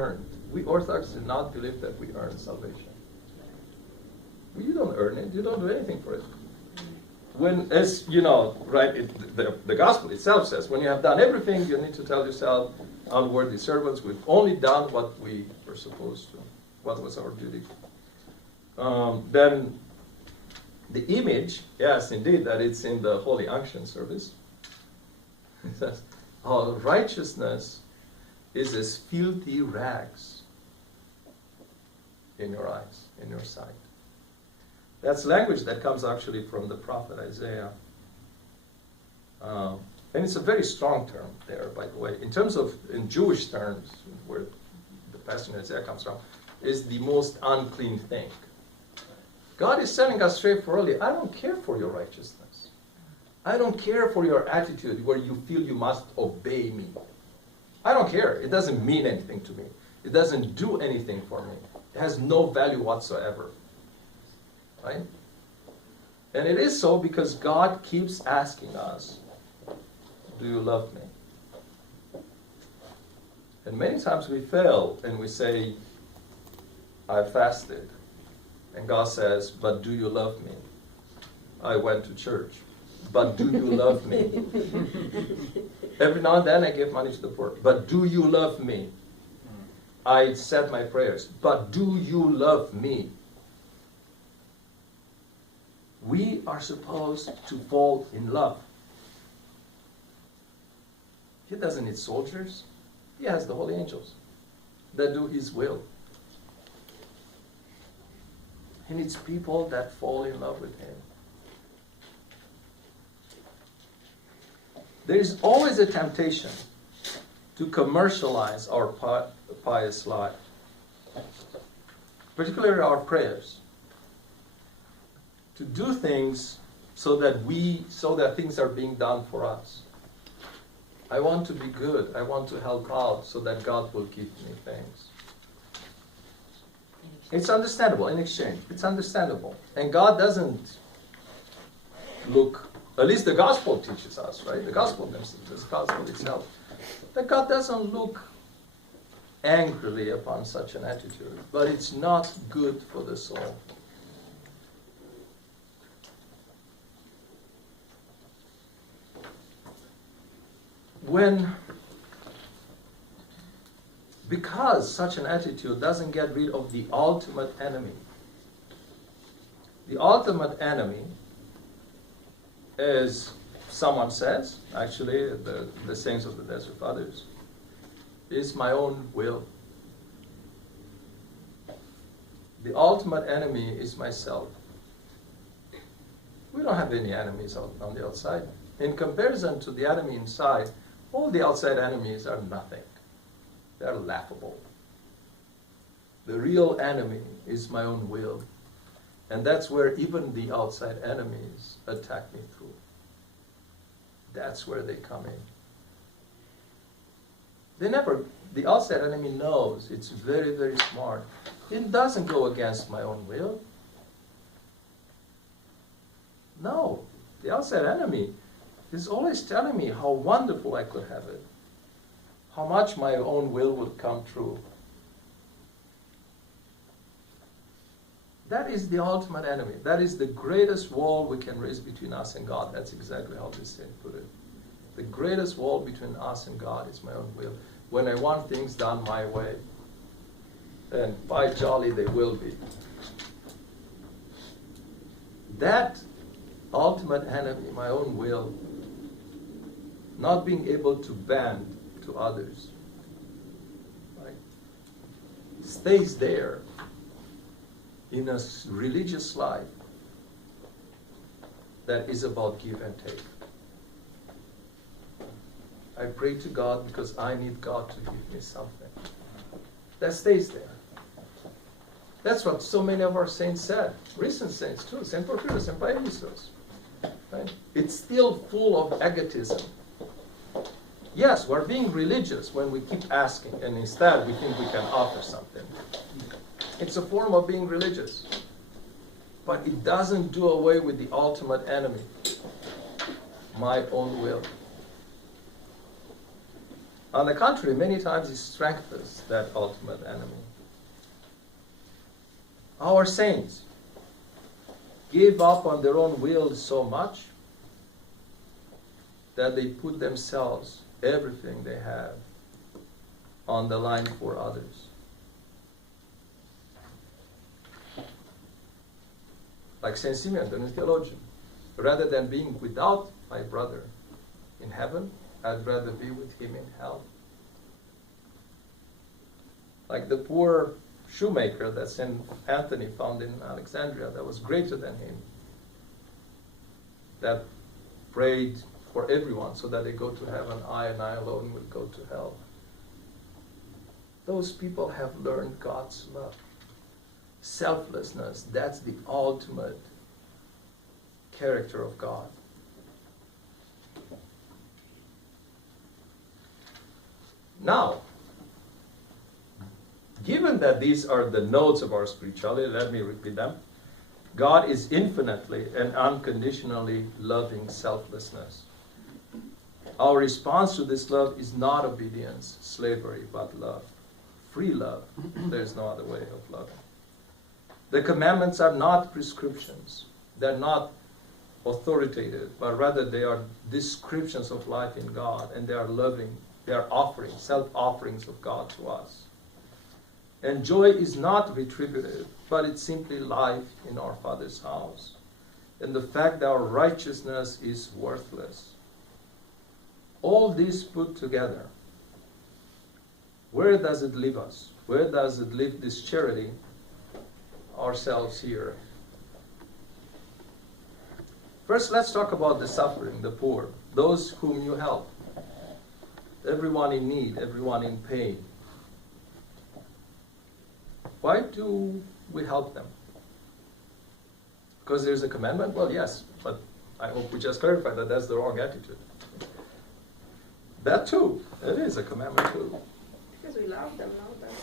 earned. We Orthodox do not believe that we earn salvation. You don't earn it. You don't do anything for it. When, as you know, right, the gospel itself says, when you have done everything, you need to tell yourself, unworthy servants, we've only done what we were supposed to, what was our duty. Then the image, yes, indeed, that it's in the Holy Unction service. It says, our righteousness is as filthy rags in your eyes, in your sight. That's language that comes actually from the prophet Isaiah. And it's a very strong term there, by the way. In terms of, in Jewish terms, where the passage in Isaiah comes from, is the most unclean thing. God is telling us straightforwardly, I don't care for your righteousness. I don't care for your attitude where you feel you must obey me. I don't care. It doesn't mean anything to me. It doesn't do anything for me. It has no value whatsoever. Right? And it is so because God keeps asking us, do you love me? And many times we fail and we say, I fasted. And God says, but do you love me? I went to church. But do you love me? Every now and then I give money to the poor. But do you love me? I said my prayers. But do you love me? We are supposed to fall in love. He doesn't need soldiers. He has the holy angels that do his will. He needs people that fall in love with him. There is always a temptation to commercialize our pious life, particularly our prayers. To do things so that things are being done for us. I want to be good. I want to help out so that God will give me things. It's understandable in exchange. It's understandable. And God doesn't look, at least the gospel teaches us, right? The gospel itself. That God doesn't look angrily upon such an attitude. But it's not good for the soul. Because such an attitude doesn't get rid of the ultimate enemy. The ultimate enemy is, someone says, actually, the saints of the Desert Fathers, is my own will. The ultimate enemy is myself. We don't have any enemies on the outside. In comparison to the enemy inside, all the outside enemies are nothing. They're laughable. The real enemy is my own will. And that's where even the outside enemies attack me through. That's where they come in. The outside enemy knows, it's very, very smart. It doesn't go against my own will. No, the outside enemy is always telling me how wonderful I could have it. How much my own will would come true. That is the ultimate enemy. That is the greatest wall we can raise between us and God. That's exactly how this saint put it. The greatest wall between us and God is my own will. When I want things done my way, then by jolly they will be. That ultimate enemy, my own will, not being able to bend to others, right, stays there in a religious life that is about give and take. I pray to God because I need God to give me something. That stays there. That's what so many of our saints said. Recent saints too, Saint Porphyrios and Dionysius. Right? It's still full of egotism. Yes, we're being religious when we keep asking, and instead we think we can offer something. It's a form of being religious. But it doesn't do away with the ultimate enemy, my own will. On the contrary, many times it strengthens that ultimate enemy. Our saints gave up on their own will so much that they put themselves, everything they have, on the line for others. Like Saint Simeon, the theologian, rather than being without my brother in heaven, I'd rather be with him in hell. Like the poor shoemaker that St. Anthony found in Alexandria that was greater than him, that prayed for everyone so that they go to heaven, I and I alone will go to hell. Those people have learned God's love. Selflessness, that's the ultimate character of God. Now, given that these are the notes of our spirituality, let me repeat them. God is infinitely and unconditionally loving selflessness. Our response to this love is not obedience, slavery, but love. Free love. There's no other way of loving. The commandments are not prescriptions. They're not authoritative, but rather they are descriptions of life in God, and they are loving. They are offerings, self-offerings of God to us. And joy is not retributive, but it's simply life in our Father's house. And the fact that our righteousness is worthless. All this put together, where does it leave us? Where does it leave this charity, ourselves here? First, let's talk about the suffering, the poor, those whom you help. Everyone in need, everyone in pain. Why do we help them? Because there's a commandment? Well, yes, but I hope we just clarified that that's the wrong attitude. That too, it is a commandment too. Because we love them, no? That's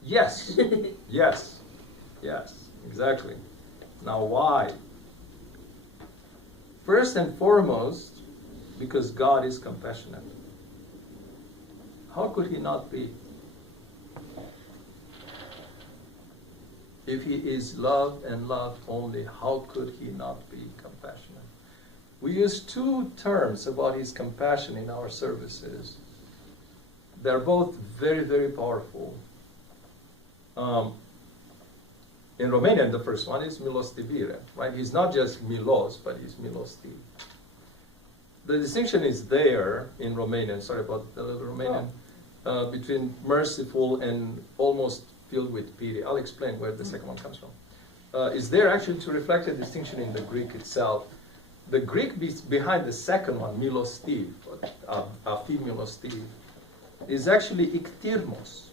Yes, yes, exactly. Now why? First and foremost, because God is compassionate. How could he not be? If he is love and love only, how could he not be compassionate? We use two terms about his compassion in our services. They're both very, very powerful. In Romanian, the first one is milostivire, right? He's not just milos, but he's milostiv. The distinction is there in Romanian, sorry about the little Romanian, between merciful and almost filled with pity. I'll explain where the second one comes from. Is there actually to reflect a distinction in the Greek itself. The Greek behind the second one, milostiv, afi milostiv, is actually iktirmos.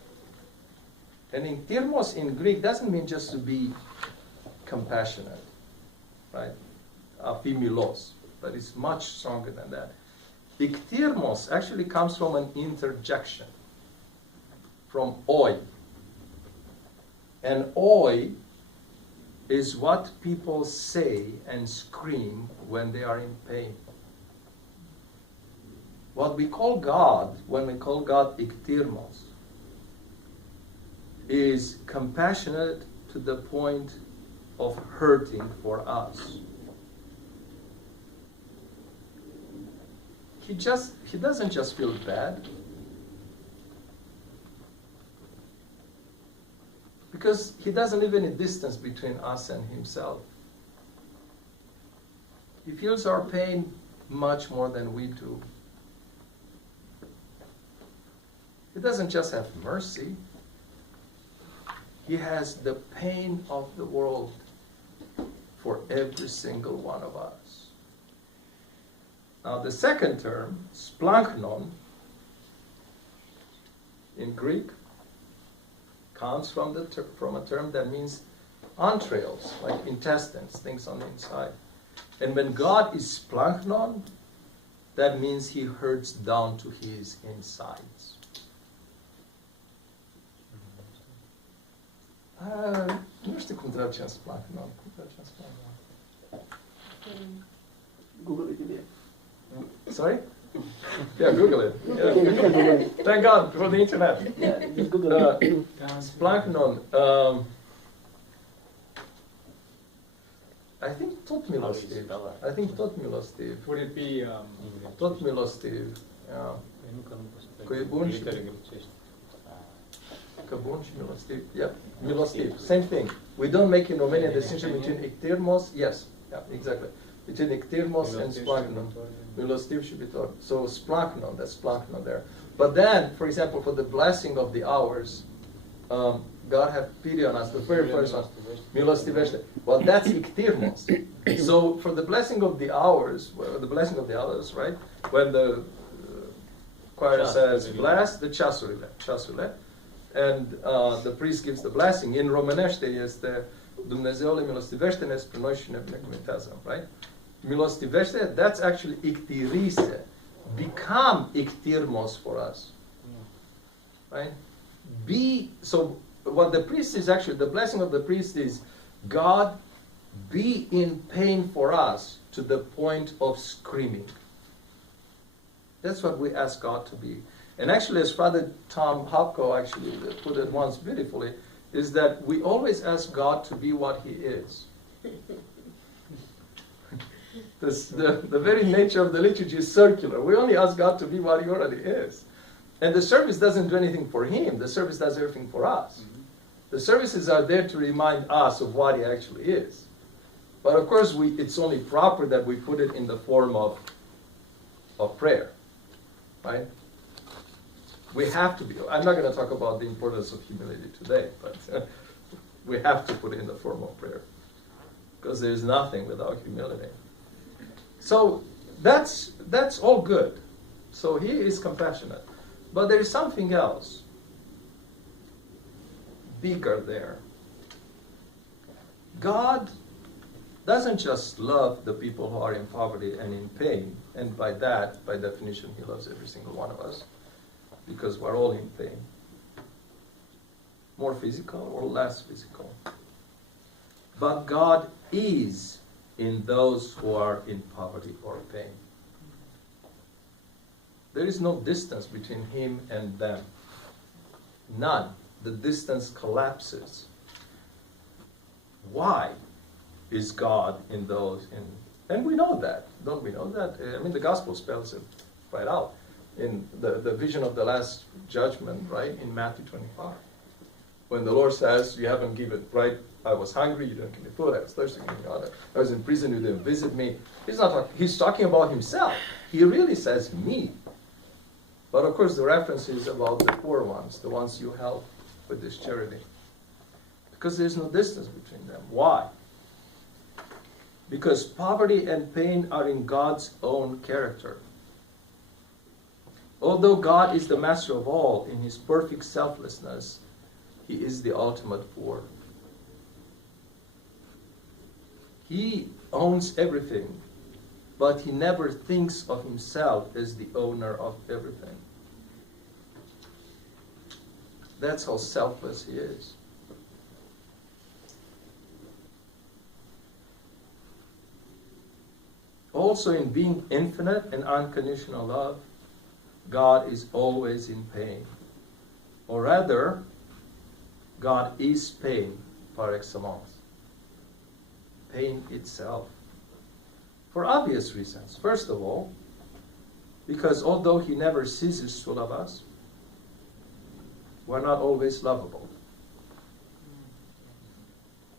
And iktirmos in Greek doesn't mean just to be compassionate, right? Afi milos, but it's much stronger than that. Iktirmos actually comes from an interjection, from oi. And oi is what people say and scream when they are in pain. What we call God, when we call God iktirmos, is compassionate to the point of hurting for us. He doesn't just feel bad, because he doesn't leave any distance between us and himself. He feels our pain much more than we do. He doesn't just have mercy. He has the pain of the world for every single one of us. Now the second term, splanknon, in Greek, comes from a term that means entrails, like intestines, things on the inside. And when God is splanknon, that means he hurts down to his insides. Nu știu cum traducem splanknon. Cum traducem splanknon? Google it. Sorry? Yeah, Google it. Yeah. You can Google it. Thank God for the internet. Yeah, just Google it. Splanknon. I think tot milostiv. I think tot milostiv. Would it be Tot milostiv. Yeah. Koji je bun și că bun și milostiv. Yeah, milostiv. Same thing. We don't make in Romania distinction between iktirmos. Yes, yeah, exactly. Between iktirmos and splanknon. Milostiv și viitor. So splanknon, that's splanknon there. But then, for example, for the blessing of the hours, God have pity on us. The very first one, milostivește. Well, that's iktirmos. So for the blessing of the hours, right? When the choir says, bless the ceasurile, and the priest gives the blessing. In românește este Dumnezeule milostivește-ne spre noi și ne binecuvintează, right? Milostivește, that's actually iktirise. Become iktirmos for us, right? So what the priest is actually, the blessing of the priest is, God, be in pain for us to the point of screaming. That's what we ask God to be. And actually, as Father Tom Hopko actually put it once beautifully, is that we always ask God to be what He is. The very nature of the liturgy is circular. We only ask God to be what He already is. And the service doesn't do anything for Him. The service does everything for us. Mm-hmm. The services are there to remind us of what He actually is. But of course, it's only proper that we put it in the form of prayer. Right? We have to be. I'm not going to talk about the importance of humility today, but we have to put it in the form of prayer. Because there's nothing without humility. So that's all good. So He is compassionate. But there is something else bigger there. God doesn't just love the people who are in poverty and in pain, and by that, by definition, He loves every single one of us, because we're all in pain. More physical or less physical. But God is in those who are in poverty or pain. There is no distance between Him and them. None. The distance collapses. Why is God in those and we know that, don't we know that? I mean, the gospel spells it right out in the vision of the last judgment, right, in Matthew 25. When the Lord says, you haven't given, right, I was hungry, you didn't give me food, I was thirsty, you didn't give me water, I was in prison, you didn't visit me. He's talking about Himself. He really says me. But of course the reference is about the poor ones, the ones you help with this charity. Because there's no distance between them. Why? Because poverty and pain are in God's own character. Although God is the master of all in His perfect selflessness, He is the ultimate poor. He owns everything, but He never thinks of Himself as the owner of everything. That's how selfless He is. Also, in being infinite and unconditional love, God is always in pain. Or rather, God is pain par excellence. Pain itself. For obvious reasons. First of all, because although He never ceases to love us, we're not always lovable.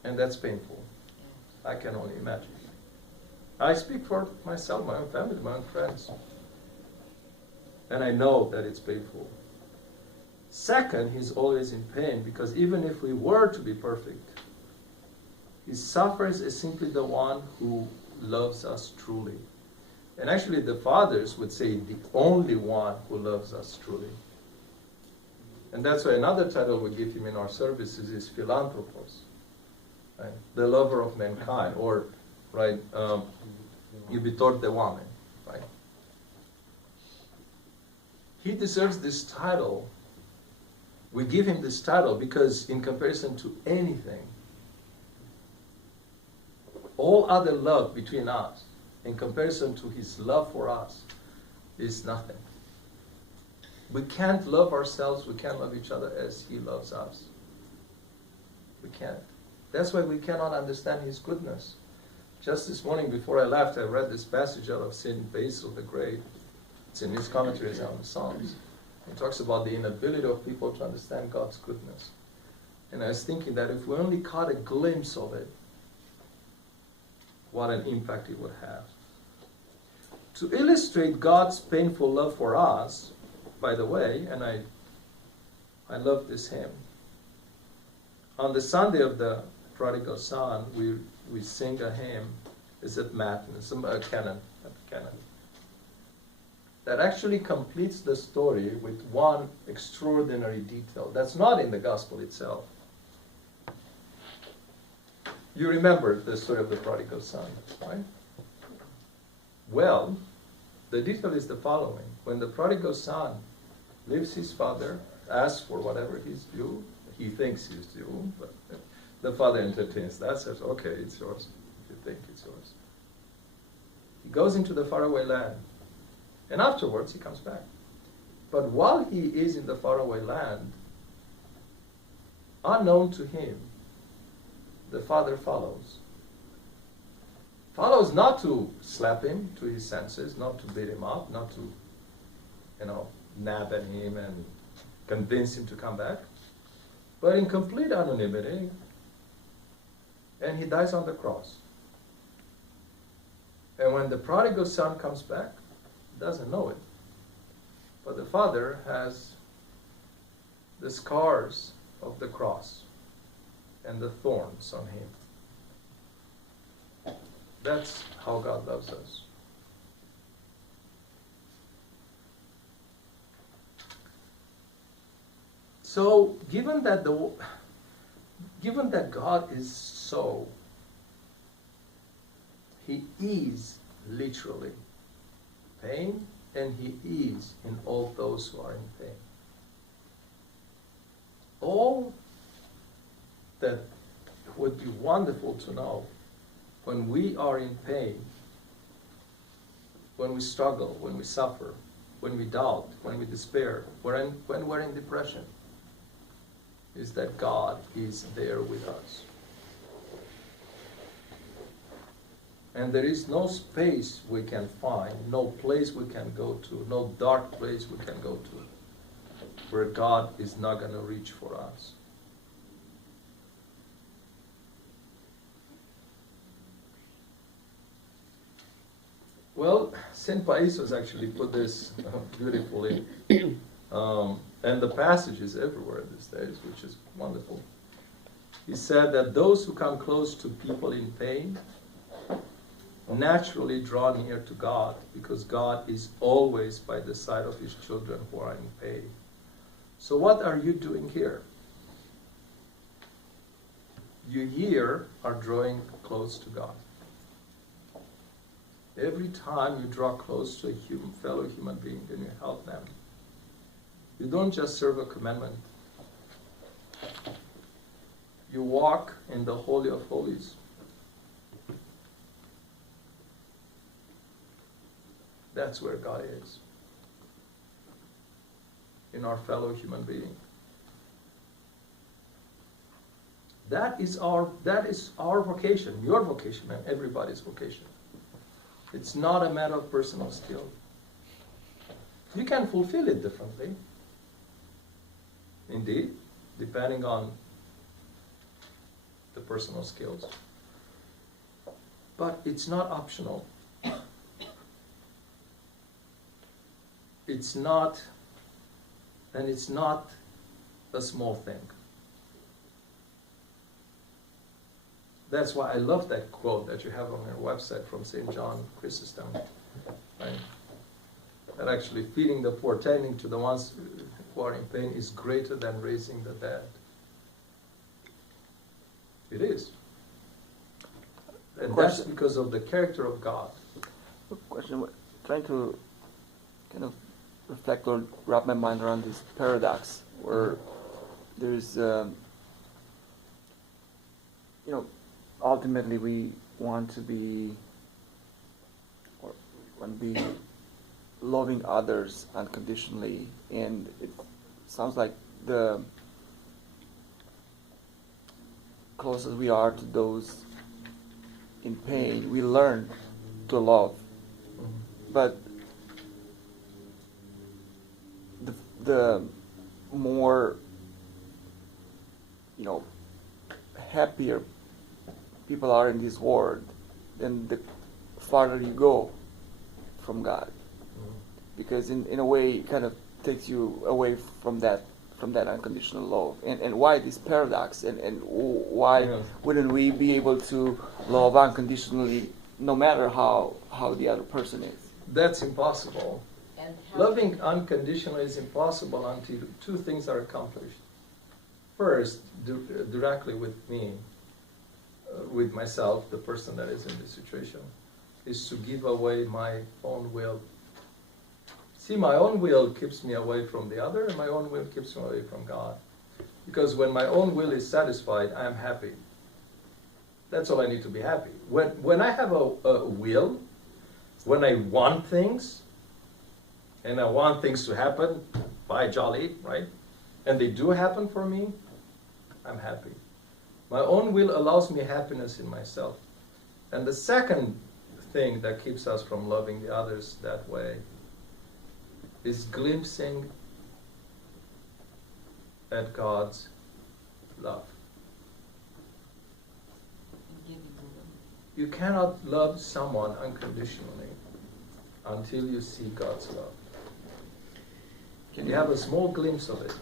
And that's painful. I can only imagine. I speak for myself, my own family, my own friends. And I know that it's painful. Second, He's always in pain because even if we were to be perfect, He suffers as simply the one who loves us truly. And actually the fathers would say the only one who loves us truly. And that's why another title we give Him in our services is Philanthropos, right? The lover of mankind, or right, iubitor de oameni, right? He deserves this title. We give Him this title because in comparison to anything, all other love between us, in comparison to His love for us, is nothing. We can't love ourselves, we can't love each other as He loves us. We can't. That's why we cannot understand His goodness. Just this morning before I left, I read this passage out of St. Basil the Great. It's in his commentaries on the Psalms. He talks about the inability of people to understand God's goodness. And I was thinking that if we only caught a glimpse of it, what an impact it would have. To illustrate God's painful love for us, by the way, and I love this hymn. On the Sunday of the Prodigal Son, we sing a hymn. It's at Matin, it's a canon, that actually completes the story with one extraordinary detail that's not in the Gospel itself. You remember the story of the Prodigal Son, right? Well, the detail is the following. When the Prodigal Son leaves his father, asks for whatever he's due, he thinks he's due, but the father entertains that, says, okay, it's yours. You think it's yours. He goes into the faraway land, and afterwards he comes back. But while he is in the faraway land, unknown to him, the father follows. Follows not to slap him to his senses, not to beat him up, not to, nab at him and convince him to come back, but in complete anonymity, and he dies on the cross. And when the prodigal son comes back, he doesn't know it, but the father has the scars of the cross and the thorns on him. That's how God loves us. So, given that God is so, He is literally pain, and He is in all those who are in pain. All that would be wonderful to know when we are in pain, when we struggle, when we suffer, when we doubt, when we despair, when we're in depression, is that God is there with us. And there is no space we can find, no place we can go to, no dark place we can go to, where God is not going to reach for us. Well, St. Paisios actually put this beautifully, and the passage is everywhere these days, which is wonderful. He said that those who come close to people in pain naturally draw near to God, because God is always by the side of His children who are in pain. So what are you doing here? You here are drawing close to God. Every time you draw close to a fellow human being, then you help them. You don't just serve a commandment. You walk in the Holy of Holies. That's where God is, in our fellow human being. That is our vocation, your vocation, and everybody's vocation. It's not a matter of personal skill. You can fulfill it differently. Indeed, depending on the personal skills. But it's not optional. It's not a small thing. That's why I love that quote that you have on your website from St. John Chrysostom. Right? That actually feeding the poor, tending to the ones who are in pain is greater than raising the dead. It is. And that's because of the character of God. Question, trying to kind of reflect or wrap my mind around this paradox where there's, ultimately we want to be loving others unconditionally, and it sounds like the closer we are to those in pain, we learn to love. But the more, happier people are in this world, then the farther you go from God, because in a way it kind of takes you away from that unconditional love. And why this paradox, and why wouldn't we be able to love unconditionally no matter how the other person is? That's impossible. Loving unconditionally is impossible until two things are accomplished. First, directly with me, with myself, the person that is in this situation, is to give away my own will. See, my own will keeps me away from the other, and my own will keeps me away from God. Because when my own will is satisfied, I am happy. That's all I need to be happy. When I have a will, when I want things, and I want things to happen, by jolly, right? And they do happen for me, I'm happy. My own will allows me happiness in myself. And the second thing that keeps us from loving the others that way is glimpsing at God's love. You cannot love someone unconditionally until you see God's love. You have a small glimpse of it,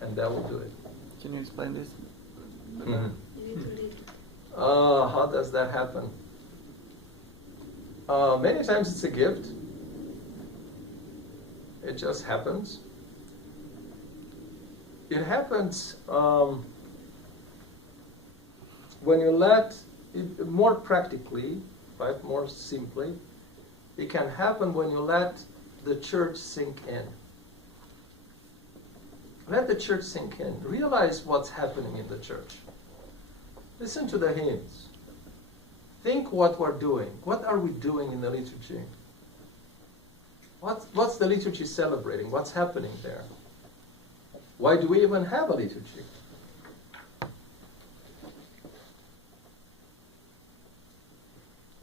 and that will do it. Can you explain this? Mm-hmm. You need to leave. How does that happen? Many times it's a gift. It just happens. It happens when you let it, more practically, right, more simply, it can happen when you let the church sink in. Let the church sink in. Realize what's happening in the church. Listen to the hymns. Think what we're doing. What are we doing in the liturgy? What's the liturgy celebrating? What's happening there? Why do we even have a liturgy?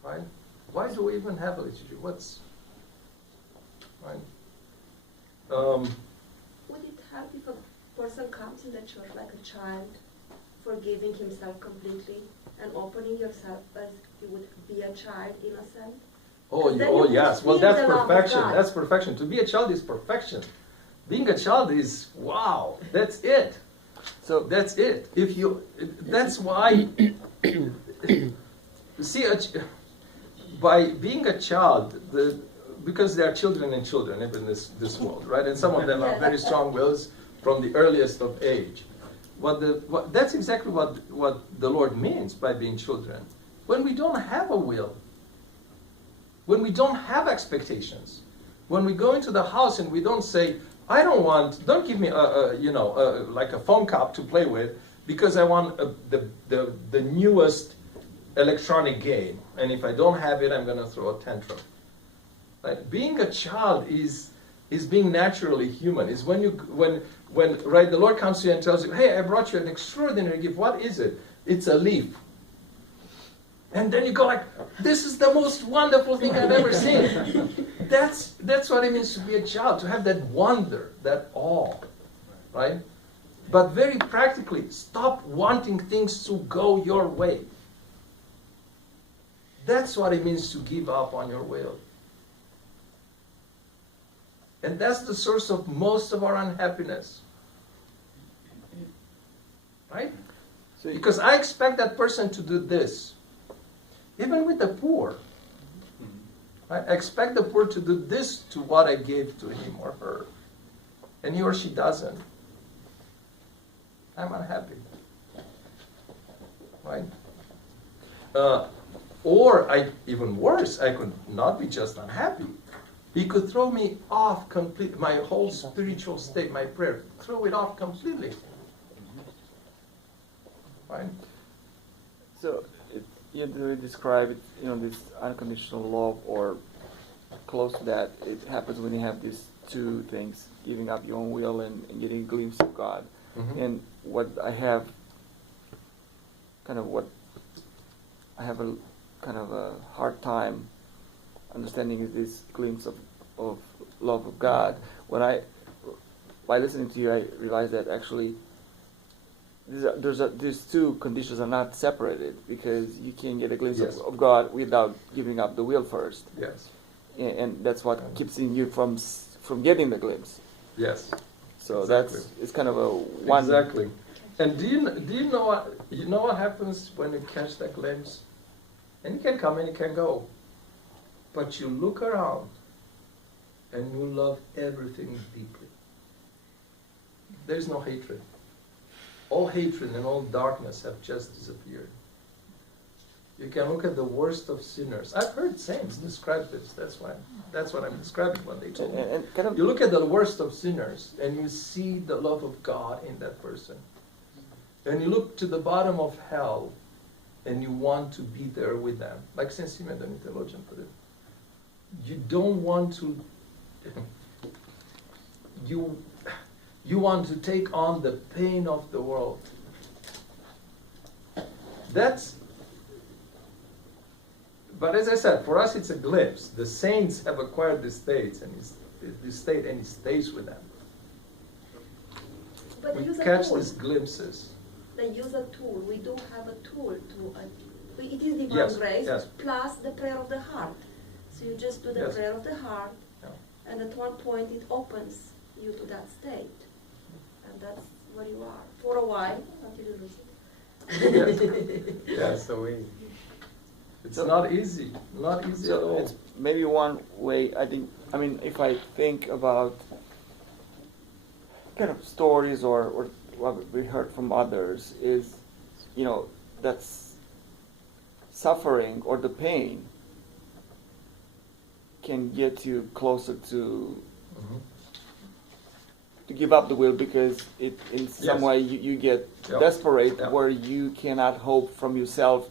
Right? Why do we even have a liturgy? What's right? Would it help if a person comes in the church like a child, forgiving himself completely and opening yourself as you would be a child, innocent? Oh yes. Well, that's feel the love of perfection. God. That's perfection. To be a child is perfection. Being a child is wow. That's it. So That's it. That's why. See, by being a child, because there are children and children in this world, right? And some of them have very strong wills from the earliest of age. That's exactly what the Lord means by being children. When we don't have a will, when we don't have expectations, when we go into the house and we don't say, don't give me like a phone cup to play with because I want the newest electronic game, and if I don't have it, I'm going to throw a tantrum. Right? Being a child is being naturally human. Is when right, the Lord comes to you and tells you, "Hey, I brought you an extraordinary gift. What is it? It's a leaf." And then you go like, "This is the most wonderful thing I've ever seen." That's what it means to be a child, to have that wonder, that awe, right? But very practically, stop wanting things to go your way. That's what it means to give up on your will. And that's the source of most of our unhappiness. Right? Because I expect that person to do this. Even with the poor. Right? I expect the poor to do this to what I gave to him or her. And he or she doesn't. I'm unhappy. Right? Or even worse, I could not be just unhappy. He could throw me off completely, my whole spiritual state, my prayer, throw it off completely. Right? So you describe it, this unconditional love or close to that, it happens when you have these two things, giving up your own will and getting a glimpse of God. Mhm. And what I have I have a kind of a hard time understanding is this glimpse of love of God. By listening to you, I realized that actually these two conditions are not separated, because you can get a glimpse Yes. of God without giving up the will first, Yes. and that's what keeps you from getting the glimpse. Yes. So Exactly. it's kind of a one. Exactly. And do you know what happens when you catch that glimpse? And you can come and you can go, but you look around and you love everything deeply. There's no hatred. All hatred and all darkness have just disappeared. You can look at the worst of sinners. I've heard saints describe this. That's what I'm describing when they told me. And kind of You look at the worst of sinners and you see the love of God in that person. And you look to the bottom of hell and you want to be there with them. Like Saint Simeon, the theologian, put it. You don't want to... You want to take on the pain of the world. But as I said, for us it's a glimpse. The saints have acquired this state, and he stays with them. But We use a catch tool. these glimpses. They use a tool. We do have a tool to. It is divine Yes, grace yes. plus the prayer of the heart. So you just do the Yes. prayer of the heart, Yeah. and at one point it opens you to that state, and that's where you are for a while until you lose it. Yes. so easy. It's not easy. Not easy at So all. it's maybe one way, if I think about kind of stories or what we heard from others is, that's suffering or the pain can get you closer to Mhm. give up the will, because in some Yes. way you get Yeah. desperate Yeah. where you cannot hope from yourself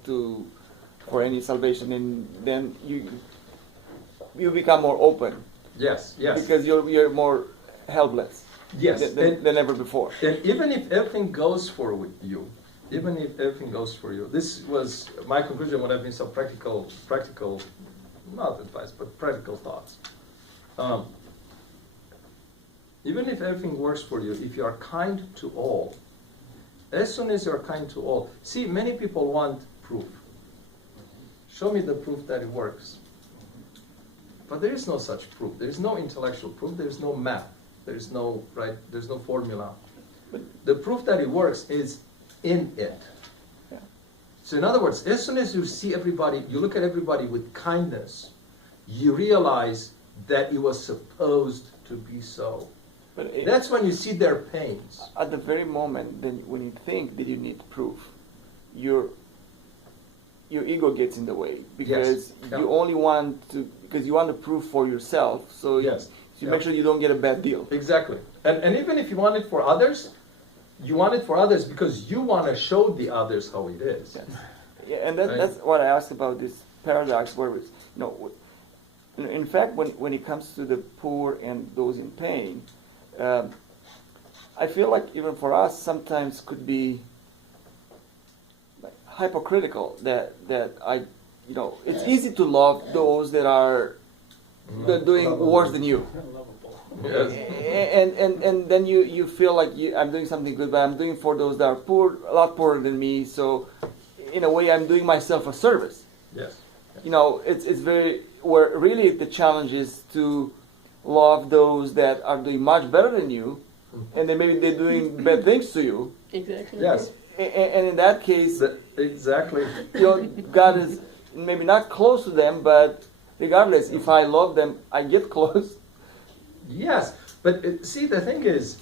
for any salvation, and then you become more open Yes, yes. because you're more helpless Yes. than ever before. And even if everything goes for you, this was my conclusion when I've been some practical, not advice, but practical thoughts. Even if everything works for you, if you are kind to all, as soon as you're kind to all, see, many people want proof. Show me the proof that it works. But there is no such proof. There is no intellectual proof. There is no math. There is no formula. But the proof that it works is in it. Yeah. So in other words, as soon as you see everybody, you look at everybody with kindness, you realize that it was supposed to be so. But That's when you see their pains. at the very moment then when you think that you need proof, your ego gets in the way, because Yeah. you only want to prove for yourself. So Yes. you Yeah. make sure you don't get a bad deal. Exactly. And even if you want it for others, you want it for others because you want to show the others how it is. Yes. Yeah, and Right. that's what I asked about this paradox, where it's, in fact, when it comes to the poor and those in pain, I feel like even for us sometimes could be like hypocritical that it's easy to love those that are doing worse than you. Yes. And then you feel like I'm doing something good, but I'm doing for those that are poor, a lot poorer than me. So, in a way, I'm doing myself a service. Yes. It's very where really the challenge is to love those that are doing much better than you, and then maybe they're doing bad things to you. Exactly. Yes. And in that case, Exactly. God is maybe not close to them, but regardless, if I love them, I get close. Yes. But see, the thing is,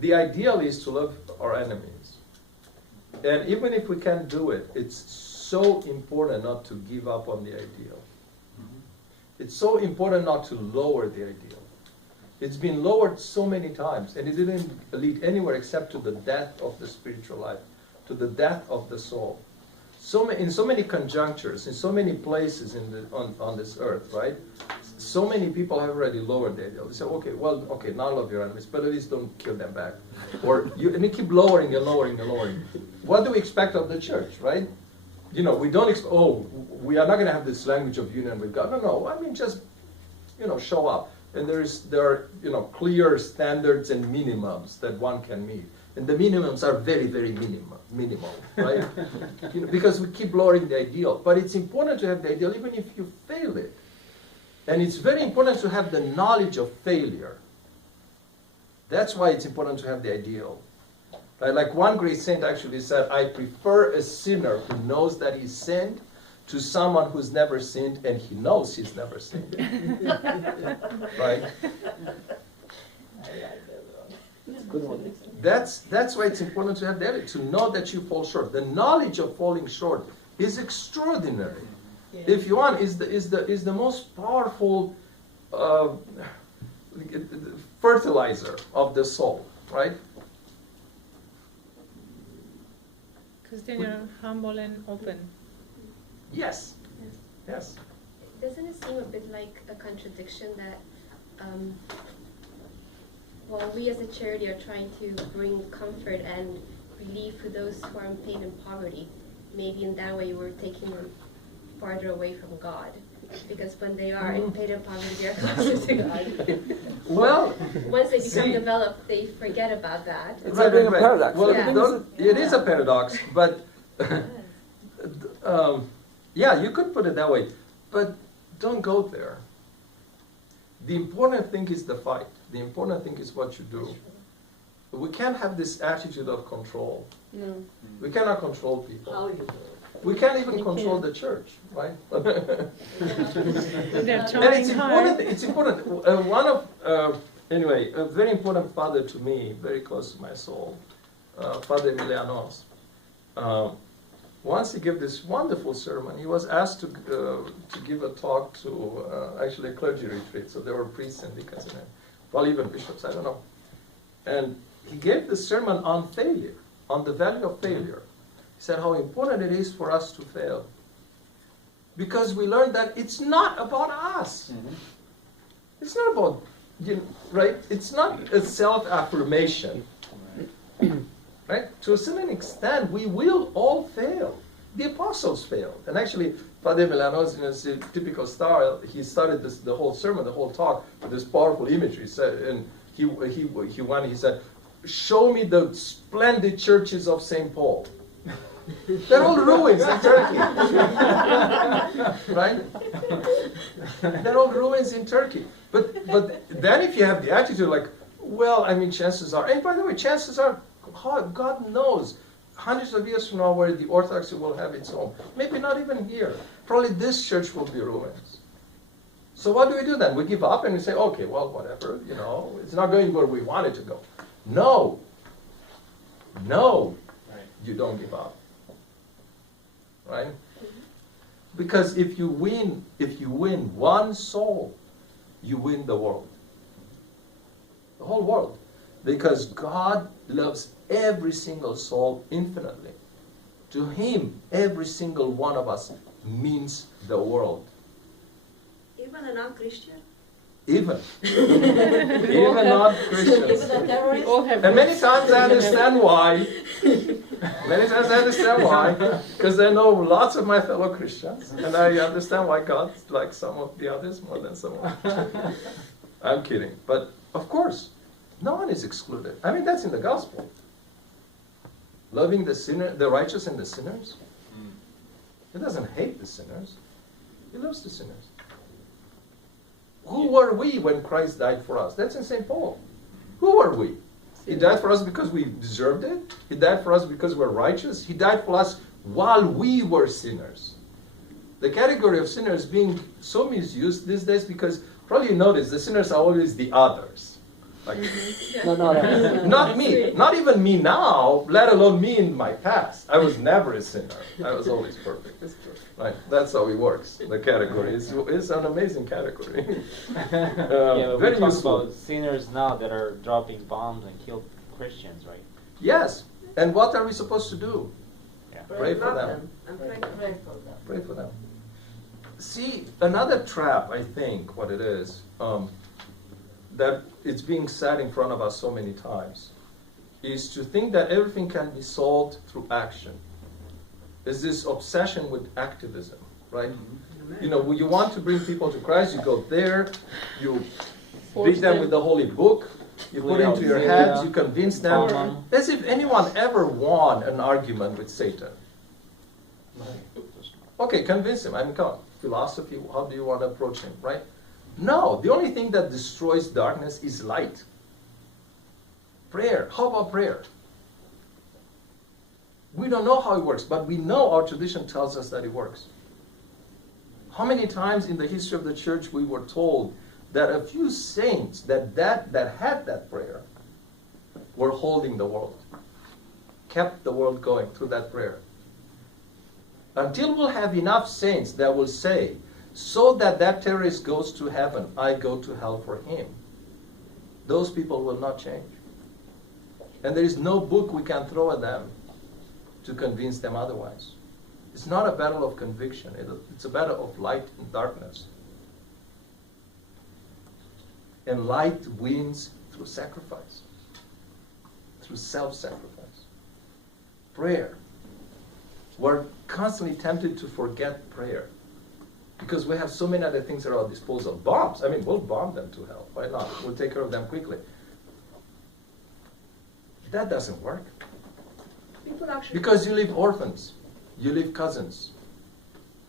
the ideal is to love our enemies. And even if we can't do it, it's so important not to give up on the ideal. It's so important not to lower the ideal. It's been lowered so many times, and it didn't lead anywhere except to the death of the spiritual life, to the death of the soul. In so many conjunctures, in so many places on this earth, right? so many people have already lowered the ideal. They say, okay, now love your enemies, but at least don't kill them back. And you keep lowering and lowering and lowering. What do we expect of the church, right? We don't expect, we are not going to have this language of union with God. No, I mean, just, show up. And there are, clear standards and minimums that one can meet. And the minimums are very, very minimal, right? Because we keep lowering the ideal. But it's important to have the ideal even if you fail it. And it's very important to have the knowledge of failure. That's why it's important to have the ideal. Right? Like one great saint actually said, I prefer a sinner who knows that he sinned to someone who's never sinned and he knows he's never sinned. Right? Good one. That's why it's important to have that, to know that you fall short. The knowledge of falling short is extraordinary. Yeah. If you want, is the most powerful fertilizer of the soul, right? Because then you're humble and open. Yes. Yes. Doesn't it seem a bit like a contradiction that, we as a charity are trying to bring comfort and relief to those who are in pain and poverty? Maybe in that way we're taking them farther away from God. Because when they are in pain and poverty, they are closer to God. Well, once they become developed, they forget about that. It's a paradox. Well, Yeah. it is a paradox, but yeah, you could put it that way. But don't go there. The important thing is the fight. The important thing is what you do. We can't have this attitude of control. No. We cannot control people. How you do it? We can't even control the church, right? They're And trying hard. it's important. Anyway, a very important father to me, very close to my soul, Father Emilianos. Once he gave this wonderful sermon. He was asked to give a talk to actually a clergy retreat. So there were priests and deacons and probably even bishops, I don't know. And he gave the sermon on failure, on the value of failure. He said how important it is for us to fail. Because we learned that it's not about us. Mm-hmm. It's not about, right? It's not a self-affirmation. Right? To a certain extent, we will all fail. The apostles failed. And actually, Father Milanos, in his typical style, he started the whole sermon, the whole talk, with this powerful imagery. And he said, show me the splendid churches of St. Paul. They're all ruins in Turkey. Right? They're all ruins in Turkey. But then if you have the attitude like, well, I mean, chances are, and by the way, chances are, God knows, hundreds of years from now where the Orthodoxy will have its home. Maybe not even here. Probably this church will be ruins. So what do we do then? We give up and we say, okay, well, whatever, it's not going where we want it to go. No, you don't give up. Right? Because if you win one soul, you win the world. The whole world. Because God loves every single soul infinitely. To Him, every single one of us means the world. Even a non-Christian? Even non-Christians. Even a terrorist? And many times I understand why. Because I know lots of my fellow Christians, and I understand why God likes some of the others more than some of them. I'm kidding. But, of course, no one is excluded. I mean, that's in the gospel. Loving the righteous and the sinners. He doesn't hate the sinners. He loves the sinners. Who were we when Christ died for us? That's in St. Paul. Who were we? He died for us because we deserved it. He died for us because we're righteous. He died for us while we were sinners. The category of sinners being so misused these days because probably you notice the sinners are always the others. Like, No. not me. Not even me now, let alone me in my past. I was never a sinner. I was always perfect. Right? That's how it works. The category is an amazing category. Very we talk useful. about sinners now that are dropping bombs and kill Christians, right? Yes. And what are we supposed to do? Yeah. Pray for them. And pray for them. Pray for them. See, another trap, I think, what it is, that it's being set in front of us so many times, is to think that everything can be solved through action. There's this obsession with activism, right? You know, when you want to bring people to Christ, you go there, you beat them with the holy book, you put it into your heads, you convince them, as if anyone ever won an argument with Satan. Okay, convince him. I mean, come on, philosophy, how do you want to approach him, right? No, the only thing that destroys darkness is light. Prayer. How about prayer? We don't know how it works, but we know our tradition tells us that it works. How many times in the history of the church we were told that a few saints that had that prayer were holding the world, kept the world going through that prayer. Until we'll have enough saints that will say, so that that terrorist goes to heaven, I go to hell for him, those people will not change. And there is no book we can throw at them to convince them otherwise. It's not a battle of conviction. It's a battle of light and darkness. And light wins through sacrifice, through self-sacrifice. Prayer. We're constantly tempted to forget prayer because we have so many other things at our disposal. Bombs. I mean, we'll bomb them to hell. Why not? We'll take care of them quickly. That doesn't work. People actually Because you leave orphans, you leave cousins,